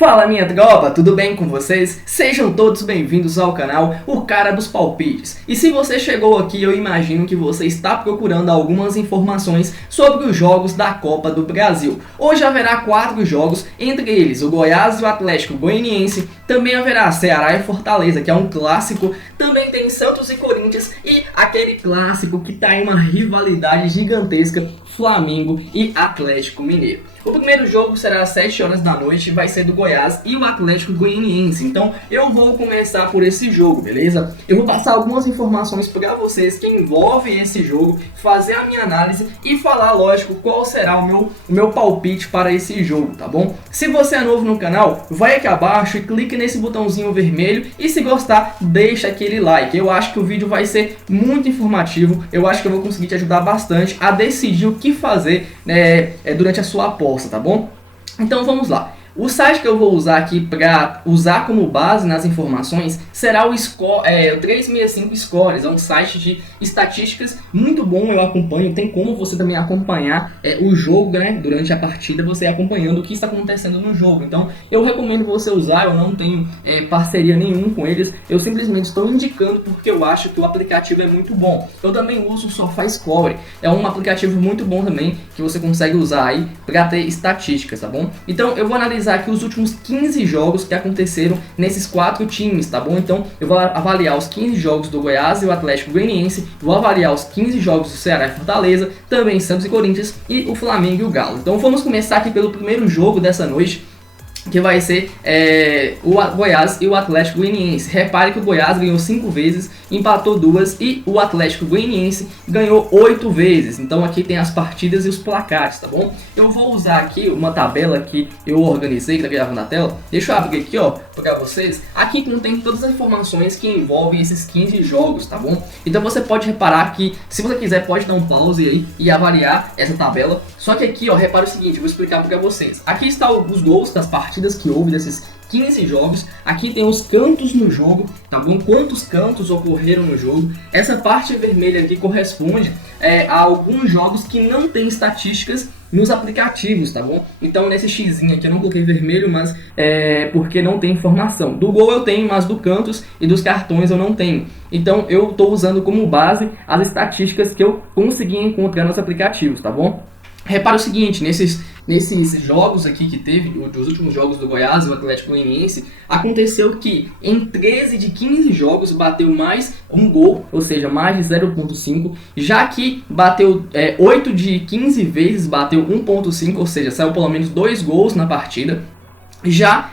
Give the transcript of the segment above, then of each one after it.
Fala minha tropa, tudo bem com vocês? Sejam todos bem-vindos ao canal O Cara dos Palpites. E se você chegou aqui, eu imagino que você está procurando algumas informações sobre os jogos da Copa do Brasil. Hoje haverá 4 jogos, entre eles o Goiás e o Atlético Goianiense. Também haverá Ceará e Fortaleza, que é um clássico. Também tem Santos e Corinthians e aquele clássico que está em uma rivalidade gigantesca, Flamengo e Atlético Mineiro. O primeiro jogo será às 7 horas da noite, vai ser do Goiás e o Atlético Goianiense. Então eu vou começar por esse jogo, beleza? Eu vou passar algumas informações para vocês que envolvem esse jogo, fazer a minha análise e falar, lógico, qual será o meu palpite para esse jogo, tá bom? Se você é novo no canal, vai aqui abaixo e clique nesse botãozinho vermelho e se gostar, deixa aquele like. Eu acho que o vídeo vai ser muito informativo, eu acho que eu vou conseguir te ajudar bastante a decidir o que fazer durante a sua aposta, tá bom? Então vamos lá. O site que eu vou usar aqui para usar como base nas informações será o 365 Scores, é um site de estatísticas muito bom, eu acompanho, tem como você também acompanhar o jogo, né, durante a partida, você acompanhando o que está acontecendo no jogo. Então eu recomendo você usar, eu não tenho parceria nenhuma com eles, eu simplesmente estou indicando porque eu acho que o aplicativo é muito bom. Eu também uso o SofaScore, é um aplicativo muito bom também, que você consegue usar aí para ter estatísticas, tá bom? Então eu vou analisar aqui os últimos 15 jogos que aconteceram nesses 4 times, tá bom? Então eu vou avaliar os 15 jogos do Goiás e o Atlético Goianiense, vou avaliar os 15 jogos do Ceará e Fortaleza, também Santos e Corinthians e o Flamengo e o Galo. Então vamos começar aqui pelo primeiro jogo dessa noite, que vai ser o Goiás e o Atlético Goianiense. Repare que o Goiás ganhou 5 vezes, empatou 2 e o Atlético Goianiense ganhou 8 vezes. Então aqui tem as partidas e os placares, tá bom? Eu vou usar aqui uma tabela que eu organizei, que tá gravando na tela. Deixa eu abrir aqui, ó, para vocês. Aqui contém todas as informações que envolvem esses 15 jogos, tá bom? Então você pode reparar que, se você quiser, pode dar um pause aí e avaliar essa tabela. Só que aqui, ó, repara o seguinte, eu vou explicar para vocês. Aqui estão os gols das partidas que houve desses 15 jogos, aqui tem os cantos no jogo, tá bom? Quantos cantos ocorreram no jogo? Essa parte vermelha aqui corresponde a alguns jogos que não tem estatísticas nos aplicativos, tá bom? Então nesse xizinho aqui eu não coloquei vermelho, mas porque não tem informação. Do gol eu tenho, mas do cantos e dos cartões eu não tenho. Então eu estou usando como base as estatísticas que eu consegui encontrar nos aplicativos, tá bom? Repara o seguinte, nesses jogos aqui que teve, dos últimos jogos do Goiás e o Atlético Goianiense, aconteceu que em 13 de 15 jogos bateu mais um gol, ou seja, mais de 0.5, já que bateu 8 de 15 vezes bateu 1.5, ou seja, saiu pelo menos 2 gols na partida. Já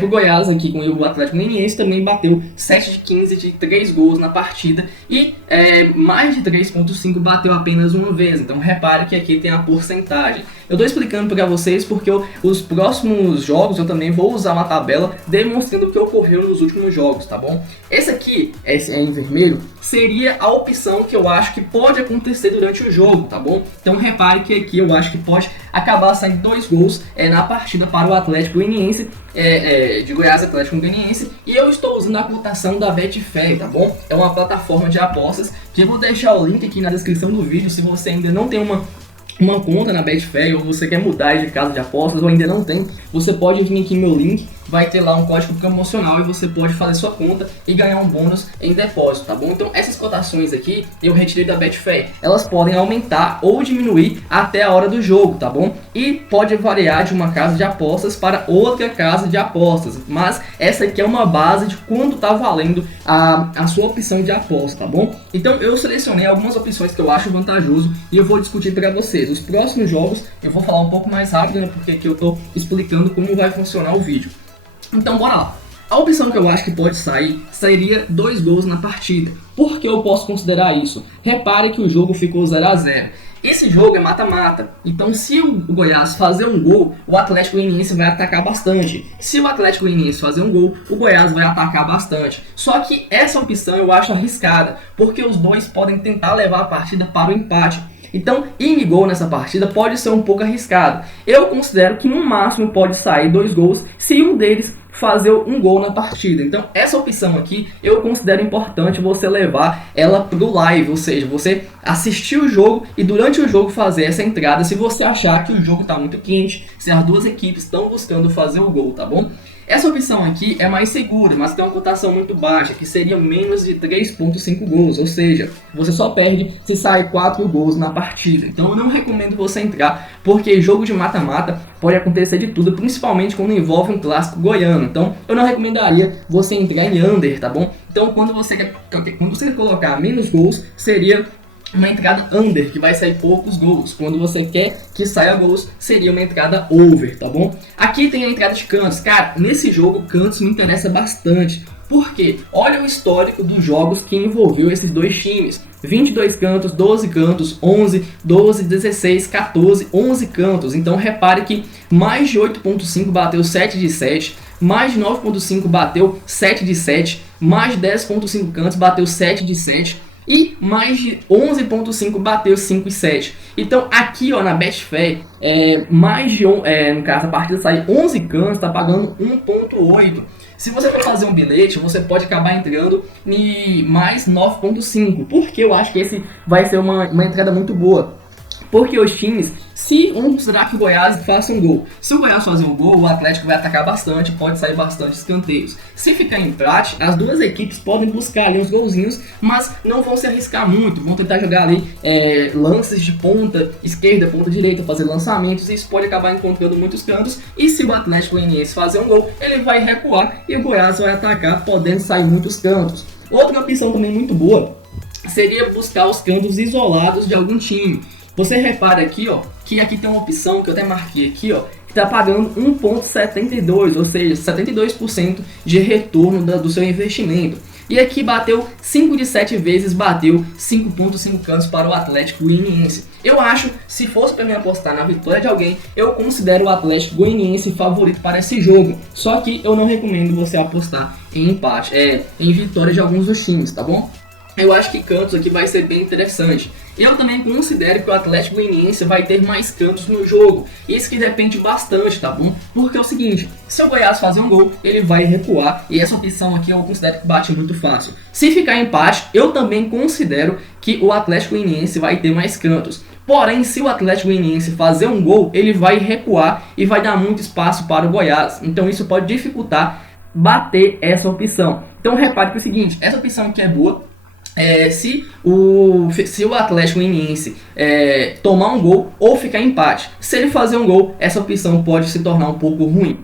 pro Goiás aqui com o Atlético Goianiense também bateu 7 de 15 de 3 gols na partida e mais de 3.5 bateu apenas uma vez. Então repare que aqui tem a porcentagem. Eu estou explicando para vocês porque os próximos jogos eu também vou usar uma tabela demonstrando o que ocorreu nos últimos jogos, tá bom? Esse aqui, esse em vermelho, seria a opção que eu acho que pode acontecer durante o jogo, tá bom? Então repare que aqui eu acho que pode acabar saindo 2 gols na partida para o Atlético Goianiense, de Goiás Atlético Goianiense, e eu estou usando a cotação da Betfair, tá bom? É uma plataforma de apostas que eu vou deixar o link aqui na descrição do vídeo. Se você ainda não tem uma conta na Betfair, ou você quer mudar de casa de apostas ou ainda não tem, você pode vir aqui no meu link, vai ter lá um código promocional e você pode fazer sua conta e ganhar um bônus em depósito, tá bom? Então essas cotações aqui eu retirei da Betfair, elas podem aumentar ou diminuir até a hora do jogo, tá bom? E pode variar de uma casa de apostas para outra casa de apostas, mas essa aqui é uma base de quanto tá valendo a sua opção de aposta, tá bom? Então eu selecionei algumas opções que eu acho vantajoso e eu vou discutir para vocês. Os próximos jogos eu vou falar um pouco mais rápido, né, porque aqui eu tô explicando como vai funcionar o vídeo. Então bora lá. A opção que eu acho que pode sair seria 2 gols na partida. Por que eu posso considerar isso? Repare que o jogo ficou 0 a 0. Esse jogo é mata-mata. Então se o Goiás fazer um gol, o Atlético Goianiense vai atacar bastante. Se o Atlético Goianiense fazer um gol, o Goiás vai atacar bastante. Só que essa opção eu acho arriscada, porque os dois podem tentar levar a partida para o empate. Então, ir gol nessa partida pode ser um pouco arriscado. Eu considero que no máximo pode sair 2 gols se um deles fazer um gol na partida. Então essa opção aqui eu considero importante você levar ela pro live, ou seja, você assistir o jogo e durante o jogo fazer essa entrada se você achar que o jogo está muito quente, se as duas equipes estão buscando fazer o gol, tá bom? Essa opção aqui é mais segura, mas tem uma cotação muito baixa, que seria menos de 3.5 gols, ou seja, você só perde se sair 4 gols na partida. Então eu não recomendo você entrar, porque jogo de mata-mata pode acontecer de tudo, principalmente quando envolve um clássico goiano. Então eu não recomendaria você entrar em under, tá bom? Então quando você quer colocar menos gols, seria uma entrada under, que vai sair poucos gols. Quando você quer que saia gols, seria uma entrada over, tá bom? Aqui tem a entrada de cantos. Cara, nesse jogo, cantos me interessa bastante. Por quê? Olha o histórico dos jogos que envolveu esses dois times. 22 cantos, 12 cantos, 11, 12, 16, 14, 11 cantos. Então repare que mais de 8.5 bateu 7 de 7, mais de 9.5 bateu 7 de 7, mais de 10.5 cantos bateu 7 de 7. E mais de 11.5 bateu 5 e 7. Então aqui ó, na Betfair, no caso a partida sai 11 cantos, está pagando 1.8. Se você for fazer um bilhete, você pode acabar entrando em mais 9.5. Porque eu acho que esse vai ser uma entrada muito boa. Porque os times, vamos considerar que o Goiás faça um gol. Se o Goiás fazer um gol, o Atlético vai atacar bastante, pode sair bastante escanteios. Se ficar em empate, as duas equipes podem buscar ali uns golzinhos, mas não vão se arriscar muito. Vão tentar jogar ali lances de ponta esquerda, ponta direita, fazer lançamentos. E isso pode acabar encontrando muitos cantos. E se o Atlético Goianiense fazer um gol, ele vai recuar e o Goiás vai atacar, podendo sair muitos cantos. Outra opção também muito boa seria buscar os cantos isolados de algum time. Você repara aqui, ó, que aqui tem uma opção que eu até marquei aqui, ó, que está pagando 1.72, ou seja, 72% de retorno do seu investimento. E aqui bateu 5 de 7 vezes, bateu 5.5 cantos para o Atlético Goianiense. Eu acho, se fosse para mim apostar na vitória de alguém, eu considero o Atlético Goianiense favorito para esse jogo. Só que eu não recomendo você apostar em empate, em vitória de alguns dos times, tá bom? Eu acho que cantos aqui vai ser bem interessante. Eu também considero que o Atlético Goianiense vai ter mais cantos no jogo. Isso que depende bastante, tá bom? Porque é o seguinte, se o Goiás fazer um gol, ele vai recuar. E essa opção aqui eu considero que bate muito fácil. Se ficar empate, eu também considero que o Atlético Goianiense vai ter mais cantos. Porém, se o Atlético Goianiense fazer um gol, ele vai recuar e vai dar muito espaço para o Goiás. Então isso pode dificultar bater essa opção. Então repare que é o seguinte, essa opção aqui é boa. Se o Atlético Goianiense tomar um gol ou ficar empate. Se ele fazer um gol, essa opção pode se tornar um pouco ruim.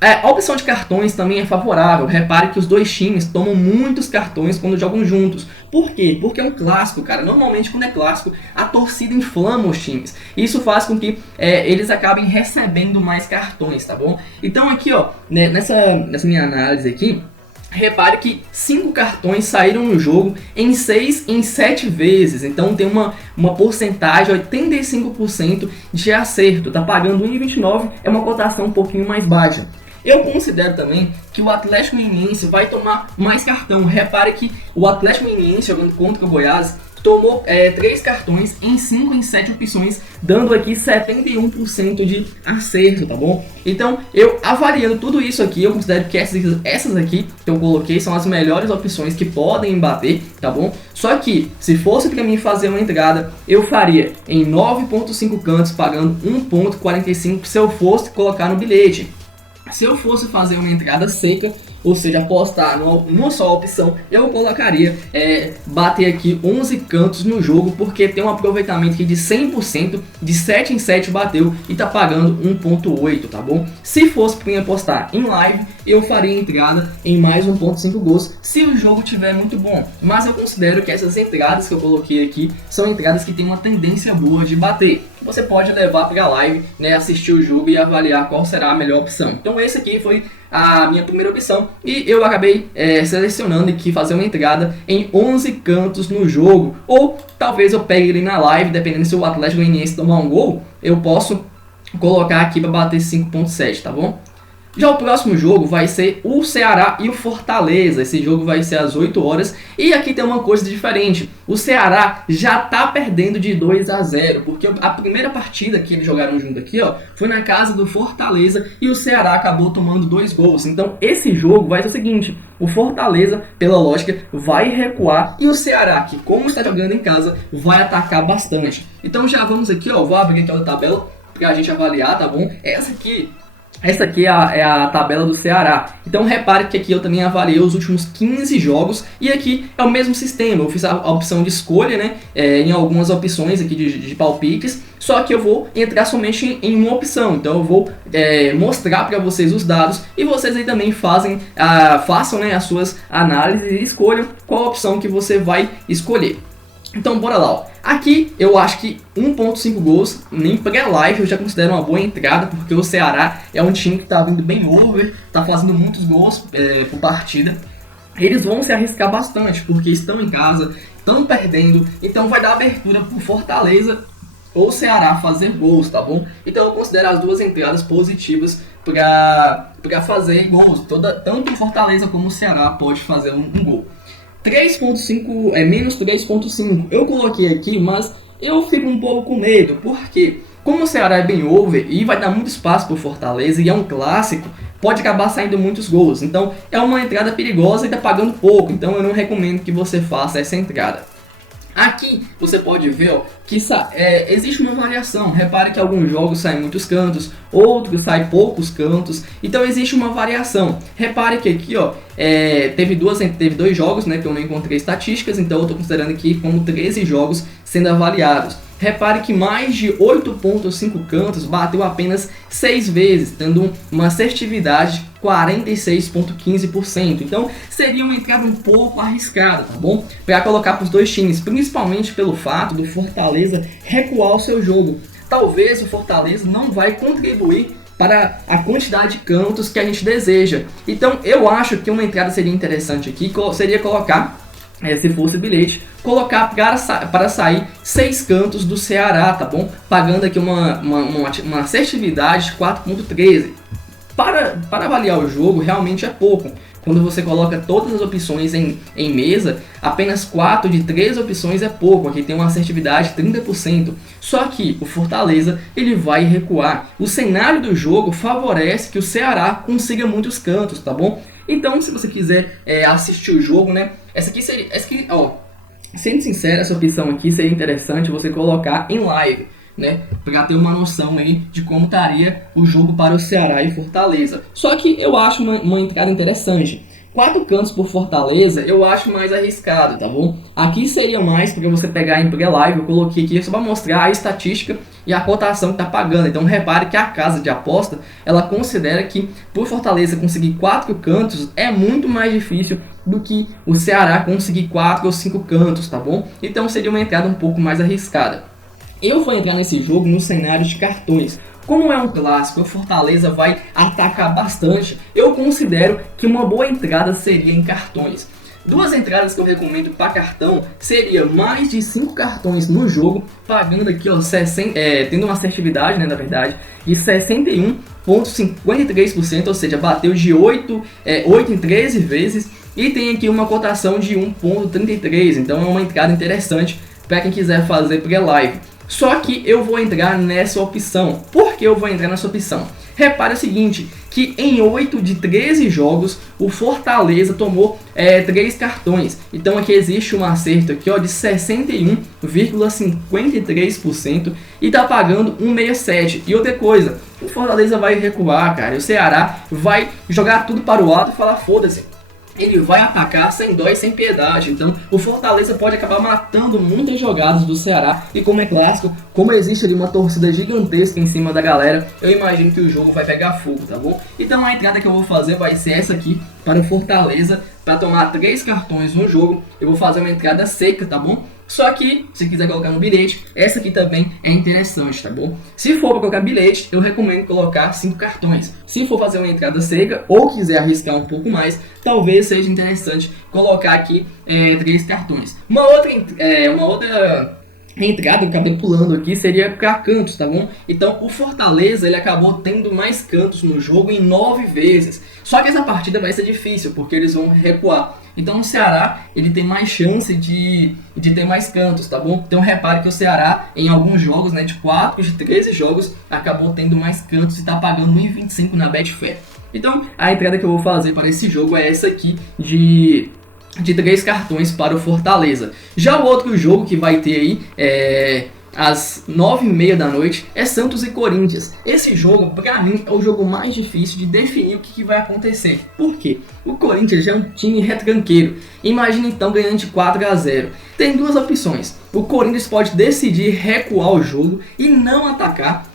A opção de cartões também é favorável. Repare que os dois times tomam muitos cartões quando jogam juntos. Por quê? Porque é um clássico, cara. Normalmente quando é clássico, a torcida inflama os times. Isso faz com que eles acabem recebendo mais cartões, tá bom? Então aqui, ó, nessa minha análise aqui, repare que 5 cartões saíram no jogo em 6 em 7 vezes. Então tem uma porcentagem, 85% de acerto. Tá pagando 1,29, é uma cotação um pouquinho mais baixa. Eu considero também que o Atlético Goianiense vai tomar mais cartão. Repare que o Atlético Goianiense jogando contra o Goiás tomou 3 cartões em 5 em 7 opções, dando aqui 71% de acerto, tá bom? Então, eu avaliando tudo isso aqui, eu considero que essas aqui que eu coloquei são as melhores opções que podem bater, tá bom? Só que, se fosse para mim fazer uma entrada, eu faria em 9.5 cantos, pagando 1.45 se eu fosse colocar no bilhete. Se eu fosse fazer uma entrada seca, ou seja, apostar numa só opção, eu colocaria bater aqui 11 cantos no jogo, porque tem um aproveitamento aqui de 100%, de 7 em 7 bateu e tá pagando 1.8, tá bom? Se fosse para mim apostar em live, eu faria entrada em mais 1.5 gols, se o jogo tiver muito bom. Mas eu considero que essas entradas que eu coloquei aqui são entradas que têm uma tendência boa de bater. Você pode levar para a live, né, assistir o jogo e avaliar qual será a melhor opção. Então esse aqui foi a minha primeira opção e eu acabei selecionando aqui fazer uma entrada em 11 cantos no jogo, ou talvez eu pegue ele na live, dependendo se o Atlético Goianiense tomar um gol, eu posso colocar aqui para bater 5.7, tá bom? Já o próximo jogo vai ser o Ceará e o Fortaleza. Esse jogo vai ser às 8 horas. E aqui tem uma coisa diferente. O Ceará já tá perdendo de 2-0, porque a primeira partida que eles jogaram junto aqui, ó, foi na casa do Fortaleza e o Ceará acabou tomando 2 gols. Então esse jogo vai ser o seguinte: o Fortaleza, pela lógica, vai recuar e o Ceará, que como está jogando em casa, vai atacar bastante. Então já vamos aqui, ó, vou abrir aqui a tabela pra gente avaliar, tá bom? Essa aqui é a tabela do Ceará. Então repare que aqui eu também avaliei os últimos 15 jogos. E aqui é o mesmo sistema. Eu fiz a opção de escolha, né, em algumas opções aqui de palpites. Só que eu vou entrar somente em uma opção. Então eu vou mostrar para vocês os dados. E vocês aí também façam, né, as suas análises e escolham qual opção que você vai escolher. Então bora lá, ó. Aqui eu acho que 1.5 gols nem pré-live eu já considero uma boa entrada, porque o Ceará é um time que tá vindo bem over, tá fazendo muitos gols por partida. Eles vão se arriscar bastante, porque estão em casa, estão perdendo, então vai dar abertura pro Fortaleza ou Ceará fazer gols, tá bom? Então eu considero as duas entradas positivas para fazer gols. Tanto o Fortaleza como o Ceará pode fazer um gol. 3.5 menos 3.5 eu coloquei aqui, mas eu fico um pouco com medo, porque como o Ceará é bem over e vai dar muito espaço para o Fortaleza e é um clássico, pode acabar saindo muitos gols. Então é uma entrada perigosa e está pagando pouco, então eu não recomendo que você faça essa entrada. Aqui você pode ver, ó, que existe uma variação. Repare que alguns jogos saem muitos cantos, outros saem poucos cantos. Então existe uma variação. Repare que aqui, ó, teve 2 jogos, né, que eu não encontrei estatísticas. Então eu estou considerando aqui como 13 jogos sendo avaliados. Repare que mais de 8.5 cantos bateu apenas 6 vezes, tendo uma assertividade de 46.15%. Então seria uma entrada um pouco arriscada, tá bom? Para colocar para os dois times, principalmente pelo fato do Fortaleza recuar o seu jogo. Talvez o Fortaleza não vai contribuir para a quantidade de cantos que a gente deseja. Então eu acho que uma entrada seria interessante aqui, seria colocar, se fosse bilhete, colocar para sair 6 cantos do Ceará, tá bom? Pagando aqui uma assertividade de 4.13. Para avaliar o jogo, realmente é pouco. Quando você coloca todas as opções em mesa, apenas 4 de 3 opções é pouco. Aqui tem uma assertividade de 30%. Só que o Fortaleza ele vai recuar. O cenário do jogo favorece que o Ceará consiga muitos cantos, tá bom? Então, se você quiser assistir o jogo, né? Essa aqui, ó, sendo sincero, essa opção aqui seria interessante você colocar em live, né, para ter uma noção aí de como estaria o jogo para o Ceará e Fortaleza. Só que eu acho uma entrada interessante. 4 cantos por Fortaleza eu acho mais arriscado, tá bom? Aqui seria mais para você pegar em pré-live. Eu coloquei aqui só para mostrar a estatística e a cotação que está pagando. Então repare que a casa de aposta ela considera que por Fortaleza conseguir 4 cantos é muito mais difícil do que o Ceará conseguir 4 ou 5 cantos, tá bom? Então seria uma entrada um pouco mais arriscada. Eu vou entrar nesse jogo no cenário de cartões. Como é um clássico, o Fortaleza vai atacar bastante. Eu considero que uma boa entrada seria em cartões. 2 entradas que eu recomendo para cartão seria mais de 5 cartões no jogo, pagando aqui, ó, tendo uma assertividade, né, na verdade, de 61.53%, ou seja, bateu de 8 em 13 vezes e tem aqui uma cotação de 1.33, então é uma entrada interessante para quem quiser fazer pré-live. Só que eu vou entrar nessa opção. Por que eu vou entrar nessa opção? Repare o seguinte, que em 8 de 13 jogos o Fortaleza tomou 3 cartões. Então aqui existe um acerto aqui, ó, de 61,53% e tá pagando 1,67. E outra coisa, o Fortaleza vai recuar, cara. E o Ceará vai jogar tudo para o alto e falar foda-se. Ele vai atacar sem dó e sem piedade. Então o Fortaleza pode acabar matando muitas jogadas do Ceará. E como é clássico, como existe ali uma torcida gigantesca em cima da galera, eu imagino que o jogo vai pegar fogo, tá bom? Então a entrada que eu vou fazer vai ser essa aqui para o Fortaleza. Para tomar 3 cartões no jogo, eu vou fazer uma entrada seca, tá bom? Só que, se quiser colocar no bilhete, essa aqui também é interessante, tá bom? Se for para colocar bilhete, eu recomendo colocar 5 cartões. Se for fazer uma entrada seca ou quiser arriscar um pouco mais, talvez seja interessante colocar aqui 3 cartões. Uma outra a entrada que eu acabei pulando aqui seria para cantos, tá bom? Então o Fortaleza ele acabou tendo mais cantos no jogo em 9 vezes. Só que essa partida vai ser difícil, porque eles vão recuar. Então o Ceará ele tem mais chance de ter mais cantos, tá bom? Então repare que o Ceará em alguns jogos, né, de 4 de 13 jogos, acabou tendo mais cantos e tá pagando 1,25 na Betfair. Então a entrada que eu vou fazer para esse jogo é essa aqui de 3 cartões para o Fortaleza. Já o outro jogo que vai ter aí às 9h30 da noite é Santos e Corinthians. Esse jogo, pra mim, é o jogo mais difícil de definir o que vai acontecer. Por quê? O Corinthians já é um time retranqueiro. Imagina então ganhando de 4-0. Tem duas opções. O Corinthians pode decidir recuar o jogo e não atacar,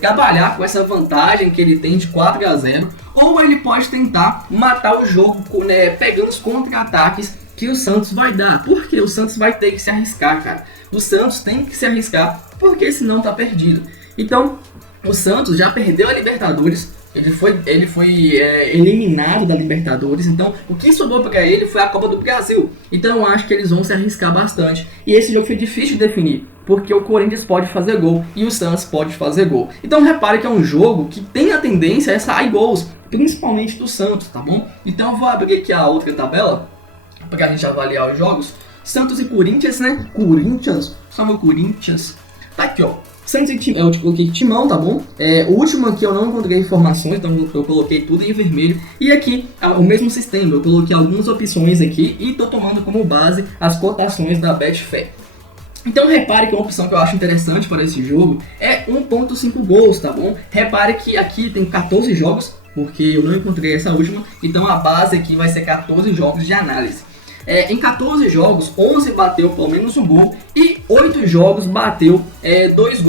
trabalhar com essa vantagem que ele tem de 4-0, ou ele pode tentar matar o jogo, né, pegando os contra-ataques que o Santos vai dar. Porque o Santos vai ter que se arriscar, cara. O Santos tem que se arriscar, porque senão tá perdido. Então, o Santos já perdeu a Libertadores. Ele foi eliminado da Libertadores. Então, o que sobrou para ele foi a Copa do Brasil. Então, eu acho que eles vão se arriscar bastante. E esse jogo foi difícil de definir, porque o Corinthians pode fazer gol e o Santos pode fazer gol. Então, repare que é um jogo que tem a tendência a sair gols, principalmente do Santos, tá bom? Então, eu vou abrir aqui a outra tabela para a gente avaliar os jogos. Santos e Corinthians, né? Só o Corinthians. Tá aqui, ó. Santos e Timão, eu coloquei Timão, tá bom? O último aqui eu não encontrei informações, então eu coloquei tudo em vermelho. E aqui, o mesmo sistema, eu coloquei algumas opções aqui e tô tomando como base as cotações da Betfair. Então repare que uma opção que eu acho interessante para esse jogo é 1.5 gols, tá bom? Repare que aqui tem 14 jogos, porque eu não encontrei essa última, então a base aqui vai ser 14 jogos de análise. Em 14 jogos, 11 bateu pelo menos um gol e 8 jogos bateu 2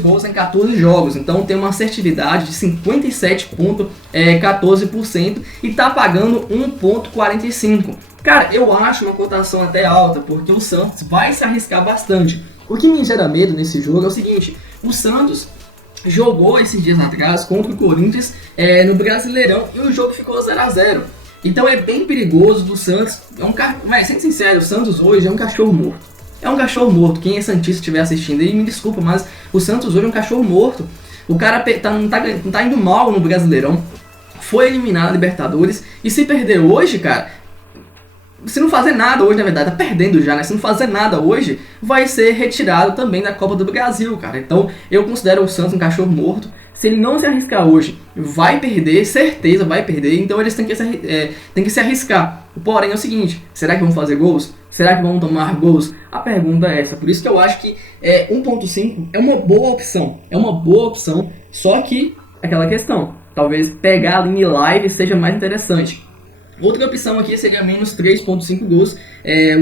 gols em 14 jogos. Então tem uma assertividade de 57,14% e está pagando 1,45. Cara, eu acho uma cotação até alta, porque o Santos vai se arriscar bastante. O que me gera medo nesse jogo é o seguinte: o Santos jogou esses dias atrás contra o Corinthians no Brasileirão e o jogo ficou 0-0. Então é bem perigoso do Santos. Mas sendo sincero, o Santos hoje é um cachorro morto. É um cachorro morto. Quem é santista estiver assistindo aí, me desculpa, mas o Santos hoje é um cachorro morto. O cara não tá indo mal no Brasileirão. Foi eliminado na Libertadores. E se perder hoje, cara, se não fazer nada hoje, na verdade, tá perdendo já, né? Se não fazer nada hoje, vai ser retirado também da Copa do Brasil, cara. Então eu considero o Santos um cachorro morto. Se ele não se arriscar hoje, vai perder, certeza vai perder. Então eles têm que se arriscar. Porém é o seguinte: será que vão fazer gols? Será que vão tomar gols? A pergunta é essa. Por isso que eu acho que 1.5 é uma boa opção. É uma boa opção. Só que aquela questão, talvez pegar a linha live seja mais interessante. Outra opção aqui seria menos 3.5 gols.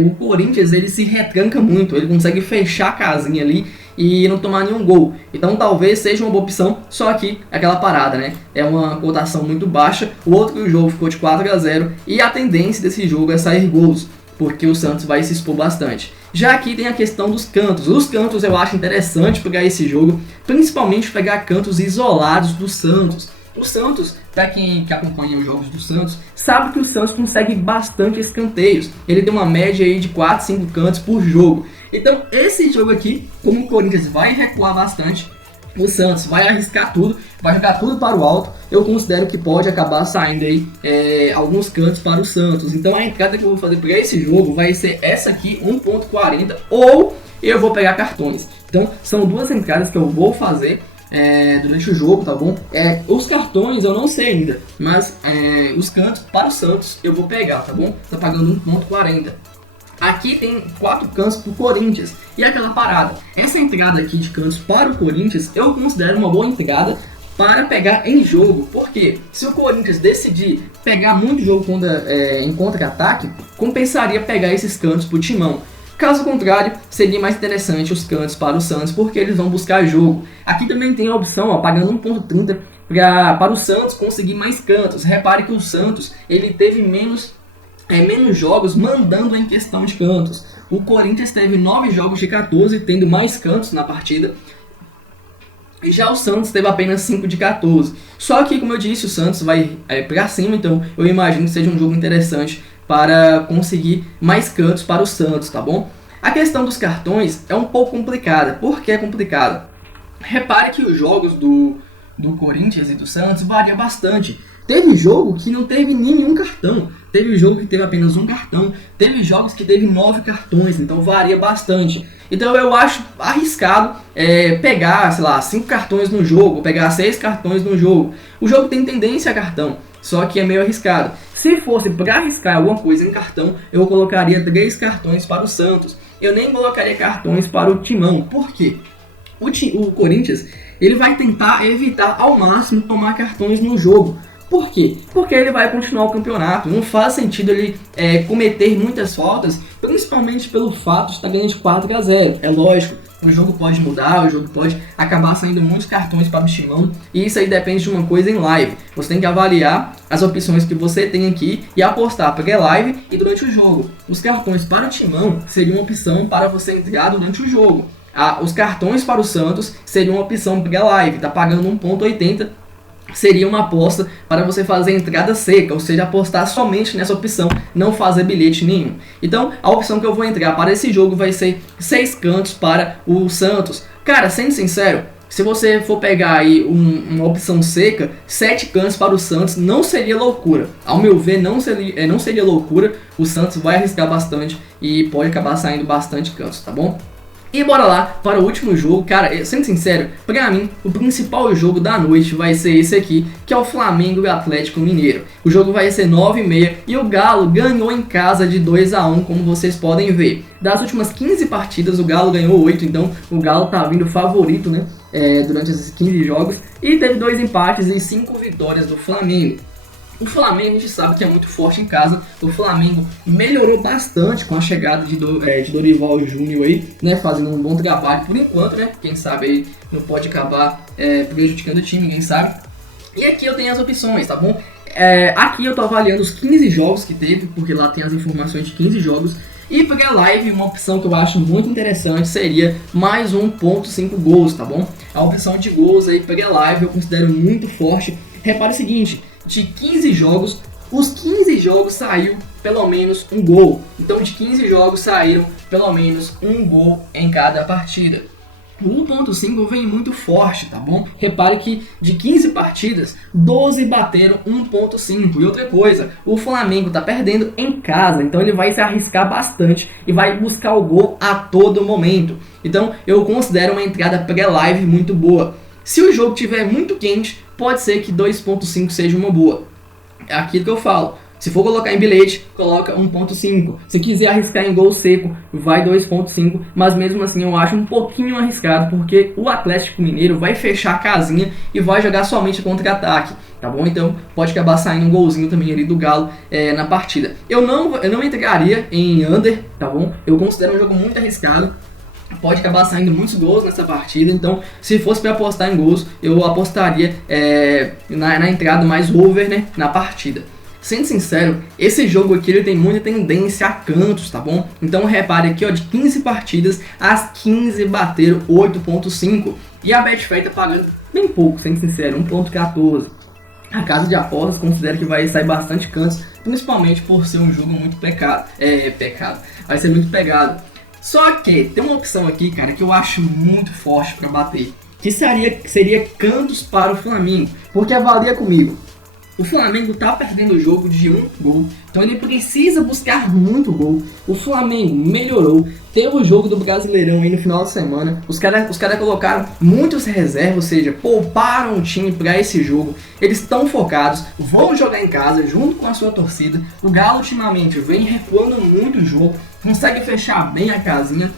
O Corinthians ele se retranca muito. Ele consegue fechar a casinha ali e não tomar nenhum gol. Então talvez seja uma boa opção, só que aquela parada, né? É uma cotação muito baixa. O outro jogo ficou de 4-0 e a tendência desse jogo é sair gols, porque o Santos vai se expor bastante. Já aqui tem a questão dos cantos. Os cantos eu acho interessante pegar esse jogo, principalmente pegar cantos isolados do Santos. O Santos, para quem acompanha os jogos do Santos, sabe que o Santos consegue bastante escanteios. Ele tem uma média aí de 4, 5 cantos por jogo. Então esse jogo aqui, como o Corinthians vai recuar bastante, o Santos vai arriscar tudo, vai jogar tudo para o alto. Eu considero que pode acabar saindo aí alguns cantos para o Santos. Então a entrada que eu vou fazer para esse jogo vai ser essa aqui, 1.40, ou eu vou pegar cartões. Então são duas entradas que eu vou fazer durante o jogo, tá bom? Os cartões eu não sei ainda, mas os cantos para o Santos eu vou pegar, tá bom? Tá pagando 1.40. Aqui tem 4 cantos para o Corinthians. E aquela parada, essa entrada aqui de cantos para o Corinthians eu considero uma boa entrada para pegar em jogo. Porque se o Corinthians decidir pegar muito jogo em contra-ataque, compensaria pegar esses cantos para o Timão. Caso contrário, seria mais interessante os cantos para o Santos, porque eles vão buscar jogo. Aqui também tem a opção, pagando 1.30 para o Santos conseguir mais cantos. Repare que o Santos ele teve menos jogos mandando em questão de cantos. O Corinthians teve 9 jogos de 14, tendo mais cantos na partida. E já o Santos teve apenas 5 de 14. Só que, como eu disse, o Santos vai para cima, então eu imagino que seja um jogo interessante para conseguir mais cantos para o Santos, tá bom? A questão dos cartões é um pouco complicada. Por que é complicada? Repare que os jogos do Corinthians e do Santos variam bastante. Teve jogo que não teve nenhum cartão, teve jogo que teve apenas um cartão, teve jogos que teve 9 cartões, então varia bastante. Então eu acho arriscado pegar, sei lá, 5 cartões no jogo, pegar 6 cartões no jogo. O jogo tem tendência a cartão, só que é meio arriscado. Se fosse para arriscar alguma coisa em cartão, eu colocaria 3 cartões para o Santos. Eu nem colocaria cartões para o Timão. Por quê? O Corinthians ele vai tentar evitar ao máximo tomar cartões no jogo. Por quê? Porque ele vai continuar o campeonato. Não faz sentido ele cometer muitas faltas, principalmente pelo fato de estar ganhando de 4-0. É lógico, o jogo pode mudar, o jogo pode acabar saindo muitos cartões para o Timão. E isso aí depende de uma coisa em live. Você tem que avaliar as opções que você tem aqui e apostar pré-live e durante o jogo. Os cartões para o Timão seriam uma opção para você entrar durante o jogo. Os cartões para o Santos seriam uma opção pré-live, tá pagando 1,80. Seria uma aposta para você fazer entrada seca, ou seja, apostar somente nessa opção, não fazer bilhete nenhum. Então, a opção que eu vou entrar para esse jogo vai ser 6 cantos para o Santos. Cara, sendo sincero, se você for pegar aí uma opção seca, 7 cantos para o Santos não seria loucura. Ao meu ver, não seria loucura. O Santos vai arriscar bastante e pode acabar saindo bastante cantos, tá bom? E bora lá para o último jogo. Cara, sendo sincero, pra mim, o principal jogo da noite vai ser esse aqui, que é o Flamengo e Atlético Mineiro. O jogo vai ser 9h30 e o Galo ganhou em casa de 2-1, como vocês podem ver. Das últimas 15 partidas, o Galo ganhou 8, então o Galo tá vindo favorito, né, durante esses 15 jogos. E teve 2 empates e 5 vitórias do Flamengo. O Flamengo a gente sabe que é muito forte em casa. O Flamengo melhorou bastante com a chegada de Dorival Júnior aí, né, fazendo um bom trabalho por enquanto, né? Quem sabe aí não pode acabar prejudicando o time, quem sabe. E aqui eu tenho as opções, tá bom? Aqui eu tô avaliando os 15 jogos que teve, porque lá tem as informações de 15 jogos. E para a live, uma opção que eu acho muito interessante seria mais 1,5 gols, tá bom? A opção de gols aí para a live eu considero muito forte. Repare o seguinte, de 15 jogos, os 15 jogos saiu pelo menos um gol. Então de 15 jogos saíram pelo menos um gol em cada partida. O 1.5 vem muito forte, tá bom? Repare que de 15 partidas, 12 bateram 1.5. E outra coisa, o Flamengo tá perdendo em casa, então ele vai se arriscar bastante e vai buscar o gol a todo momento. Então eu considero uma entrada pré-live muito boa. Se o jogo estiver muito quente, pode ser que 2.5 seja uma boa. É aquilo que eu falo. Se for colocar em bilhete, coloca 1.5. Se quiser arriscar em gol seco, vai 2.5. Mas mesmo assim eu acho um pouquinho arriscado, porque o Atlético Mineiro vai fechar a casinha e vai jogar somente contra-ataque, tá bom? Então pode acabar saindo um golzinho também ali do Galo na partida. Eu não entraria em under, tá bom? Eu considero um jogo muito arriscado. Pode acabar saindo muitos gols nessa partida, então se fosse para apostar em gols, eu apostaria na entrada mais over, né, na partida. Sendo sincero, esse jogo aqui ele tem muita tendência a cantos, tá bom? Então repare aqui, ó, de 15 partidas, as 15 bateram 8.5 e a Betfair tá pagando bem pouco, sendo sincero, 1.14. A casa de apostas considera que vai sair bastante cantos, principalmente por ser um jogo muito vai ser muito pegado. Só que tem uma opção aqui, cara, que eu acho muito forte para bater, que seria cantos para o Flamengo, porque avalia comigo. O Flamengo tá perdendo o jogo de 1 gol, então ele precisa buscar muito gol. O Flamengo melhorou, teve o jogo do Brasileirão aí no final de semana. Os caras colocaram muitos reservas, ou seja, pouparam o time para esse jogo. Eles estão focados, vão jogar em casa junto com a sua torcida. O Galo ultimamente vem recuando muito o jogo, consegue fechar bem a casinha,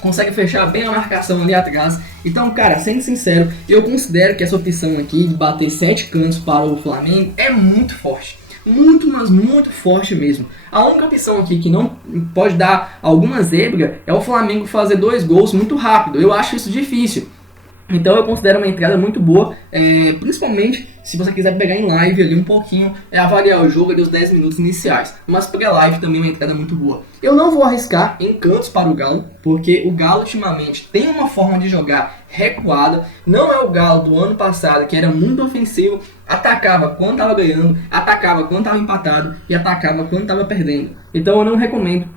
consegue fechar bem a marcação ali atrás. Então, cara, sendo sincero, eu considero que essa opção aqui de bater 7 cantos para o Flamengo é muito forte. Muito, mas muito forte mesmo. A única opção aqui que não pode dar alguma zebra é o Flamengo fazer 2 gols muito rápido. Eu acho isso difícil. Então eu considero uma entrada muito boa, principalmente se você quiser pegar em live ali um pouquinho, avaliar o jogo ali os 10 minutos iniciais. Mas para live também é uma entrada muito boa. Eu não vou arriscar em cantos para o Galo, porque o Galo ultimamente tem uma forma de jogar recuada. Não é o Galo do ano passado, que era muito ofensivo, atacava quando estava ganhando, atacava quando estava empatado e atacava quando estava perdendo. Então eu não recomendo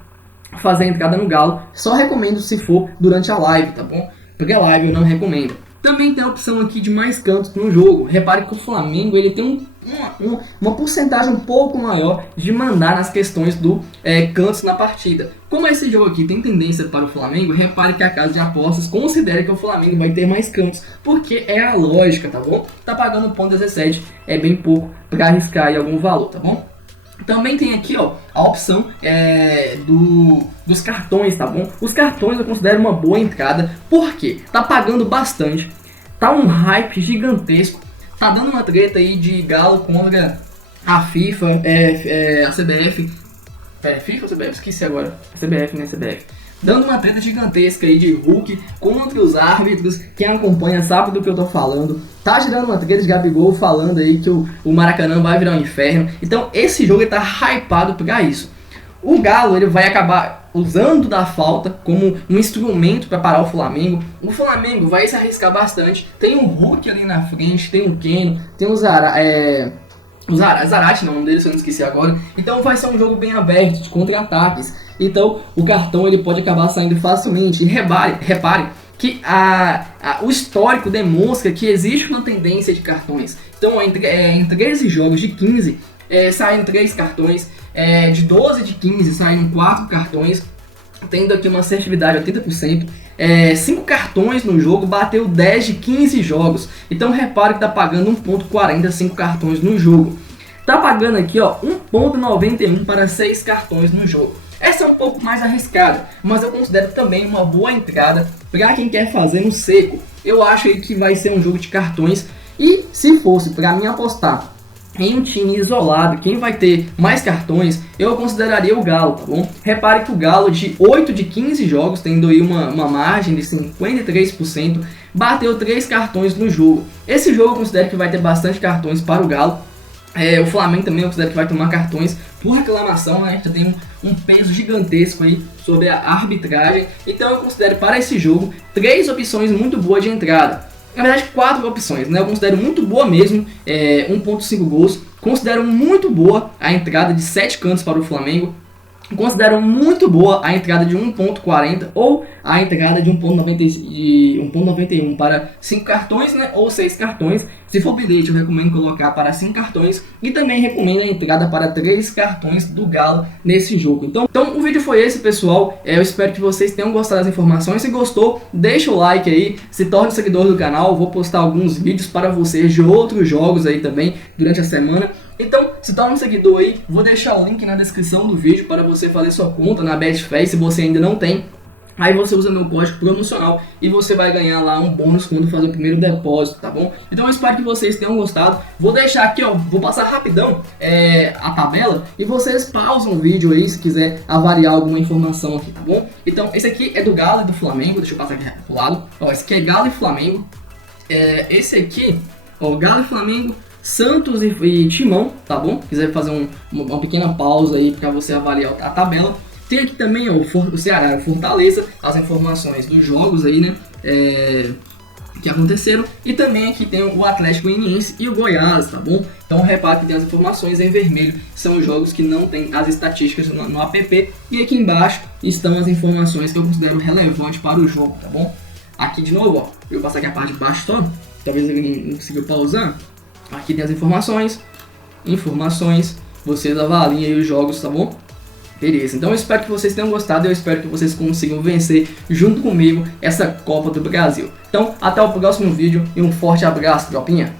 fazer a entrada no Galo. Só recomendo se for durante a live, tá bom? Porque a live eu não recomendo. Também tem a opção aqui de mais cantos no jogo. Repare que o Flamengo ele tem uma porcentagem um pouco maior de mandar nas questões do cantos na partida. Como esse jogo aqui tem tendência para o Flamengo, repare que a casa de apostas considera que o Flamengo vai ter mais cantos, porque é a lógica, tá bom? Tá pagando 0,17, é bem pouco para arriscar aí algum valor, tá bom? Também tem aqui, ó, a opção dos cartões, tá bom? Os cartões eu considero uma boa entrada, porque tá pagando bastante, tá um hype gigantesco, tá dando uma treta aí de Galo contra a FIFA, a CBF, FIFA ou CBF? Esqueci agora, CBF, né, CBF. Dando uma treta gigantesca aí de Hulk contra os árbitros. Quem acompanha sabe do que eu tô falando. Tá girando uma treta de Gabigol falando aí que o Maracanã vai virar um inferno. Então esse jogo ele tá hypado pra isso. O Galo ele vai acabar usando da falta como um instrumento para parar o Flamengo. O Flamengo vai se arriscar bastante. Tem um Hulk ali na frente, tem o Kenny, tem o Zarate, não, o nome dele eu não esqueci agora. Então vai ser um jogo bem aberto, de contra-ataques. Então o cartão ele pode acabar saindo facilmente. E repare que o histórico demonstra que existe uma tendência de cartões. Então em 13 jogos de 15 saem 3 cartões, de 12 de 15 saem 4 cartões, tendo aqui uma assertividade de 80%. 5 cartões no jogo, bateu 10 de 15 jogos. Então repare que tá pagando 1,40, 5 cartões no jogo. Tá pagando aqui, ó, 1,91 para 6 cartões no jogo. Essa é um pouco mais arriscada, mas eu considero também uma boa entrada para quem quer fazer no seco. Eu acho aí que vai ser um jogo de cartões, e se fosse para mim apostar em um time isolado, quem vai ter mais cartões, eu consideraria o Galo, tá bom? Repare que o Galo de 8 de 15 jogos, tendo aí uma margem de 53%, bateu 3 cartões no jogo. Esse jogo eu considero que vai ter bastante cartões para o Galo. O Flamengo também eu considero que vai tomar cartões por reclamação, né? Já tem um peso gigantesco aí sobre a arbitragem. Então eu considero para esse jogo 3 opções muito boas de entrada. Na verdade 4 opções, né? Eu considero muito boa mesmo, 1,5 gols. Considero muito boa a entrada de 7 cantos para o Flamengo. Considero muito boa a entrada de 1,40 ou a entrada de 1,91 para 5 cartões, né, ou 6 cartões. Se for bilhete, eu recomendo colocar para 5 cartões e também recomendo a entrada para 3 cartões do Galo nesse jogo. Então o vídeo foi esse, pessoal. Eu espero que vocês tenham gostado das informações. Se gostou, deixa o like aí, se torne seguidor do canal. Eu vou postar alguns vídeos para vocês de outros jogos aí também durante a semana. Então, se torna um seguidor aí, vou deixar o link na descrição do vídeo para você fazer sua conta na Betfair, se você ainda não tem. Aí você usa meu código promocional e você vai ganhar lá um bônus quando fazer o primeiro depósito, tá bom? Então eu espero que vocês tenham gostado. Vou deixar aqui, ó, vou passar rapidão a tabela e vocês pausam o vídeo aí se quiser avaliar alguma informação aqui, tá bom? Então esse aqui é do Galo e do Flamengo, deixa eu passar aqui pro lado. Ó, esse aqui é Galo e Flamengo. Esse aqui, ó, Galo e Flamengo, Santos e Timão, tá bom? Quiser fazer uma pequena pausa aí para você avaliar a tabela. Tem aqui também ó, o Ceará, o Fortaleza, as informações dos jogos aí, né? Que aconteceram. E também aqui tem o Atlético Goianiense e o Goiás, tá bom? Então repare que tem as informações em vermelho, são os jogos que não tem as estatísticas no app. E aqui embaixo estão as informações que eu considero relevantes para o jogo, tá bom? Aqui de novo, ó, eu vou passar aqui a parte de baixo só, talvez eu não consiga pausar. Aqui tem as informações, vocês avaliem aí os jogos, tá bom? Beleza, então eu espero que vocês tenham gostado e eu espero que vocês consigam vencer junto comigo essa Copa do Brasil. Então, até o próximo vídeo e um forte abraço, tropinha!